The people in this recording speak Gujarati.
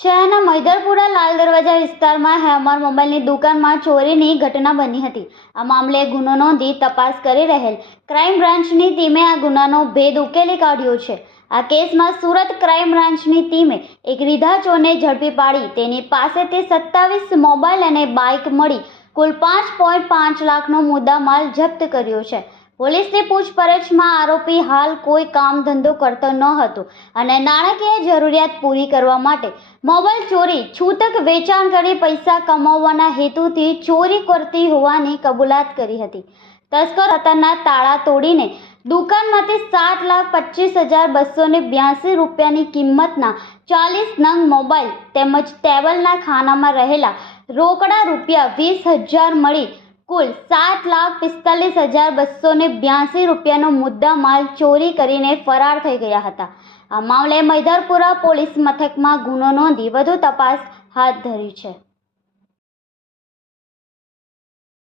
શહેરના મૈદરપુરા લાલ દરવાજા વિસ્તારમાં હેમર મોબાઈલની દુકાનમાં ચોરીની ઘટના બની હતી. આ મામલે ગુનો નોંધી તપાસ કરી રહેલ ક્રાઇમ બ્રાન્ચની ટીમે આ ગુનાનો ભેદ ઉકેલી કાઢ્યો છે. આ કેસમાં સુરત ક્રાઇમ બ્રાન્ચની ટીમે એક રીધા ચોરને ઝડપી પાડી તેની પાસેથી સત્તાવીસ મોબાઈલ અને બાઇક મળી કુલ પાંચ પોઈન્ટ પાંચ લાખનો મુદ્દામાલ જપ્ત કર્યો છે. પોલીસની પૂછપરછમાં આરોપી હાલ કોઈ કામ ધંધો કરતો ન હતો અને નાણાકીય જરૂરિયાત પૂરી કરવા માટે મોબાઈલ ચોરી છૂટક વેચાણ કરી પૈસા કમાવવાના હેતુથી ચોરી કરતી હોવાની કબૂલાત કરી હતી. તસ્કર હતાના તાળા તોડીને દુકાનમાંથી સાત લાખ પચીસ હજાર બસો ને બ્યાસી રૂપિયાની કિંમતના ચાલીસ નંગ મોબાઈલ તેમજ ટેબલના ખાનામાં રહેલા રોકડા રૂપિયા વીસ હજાર મળી કુલ સાત લાખ પિસ્તાલીસ હજાર બસો ને બ્યાસી રૂપિયાનો મુદ્દા માલ ચોરી કરીને ફરાર થઈ ગયા હતા. આ મામલે મૈદરપુરા પોલીસ મથકમાં ગુનો નોંધી વધુ તપાસ હાથ ધરી છે.